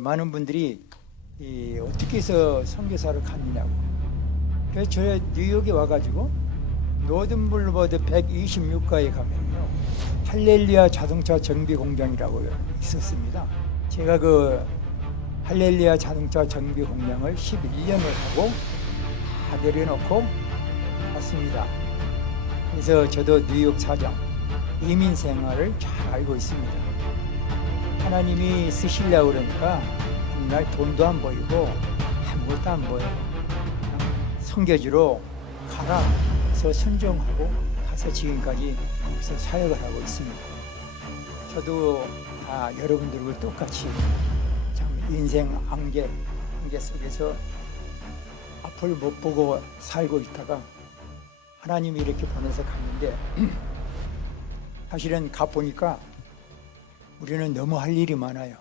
많은 분들이 이 어떻게 해서 선교사를 갔느냐고. 그래서 저 뉴욕에 와가지고 노든 블루버드 126가에 가면요 할렐루야 자동차 정비 공장이라고 있었습니다. 제가 그 할렐루야 자동차 정비 공장을 11년을 하고 다 내려놓고 왔습니다. 그래서 저도 뉴욕 사정 이민 생활을 잘 알고 있습니다. 하나님이 쓰시려고 그러니까 정말 돈도 안 보이고 아무것도 안 보여. 성교지로 가라. 그래서 순종하고 가서 지금까지 여기서 사역을 하고 있습니다. 저도 다 여러분들과 똑같이 참 인생 안개, 안개 속에서 앞을 못 보고 살고 있다가 하나님이 이렇게 보내서 갔는데 사실은 가보니까 우리는 너무 할 일이 많아요.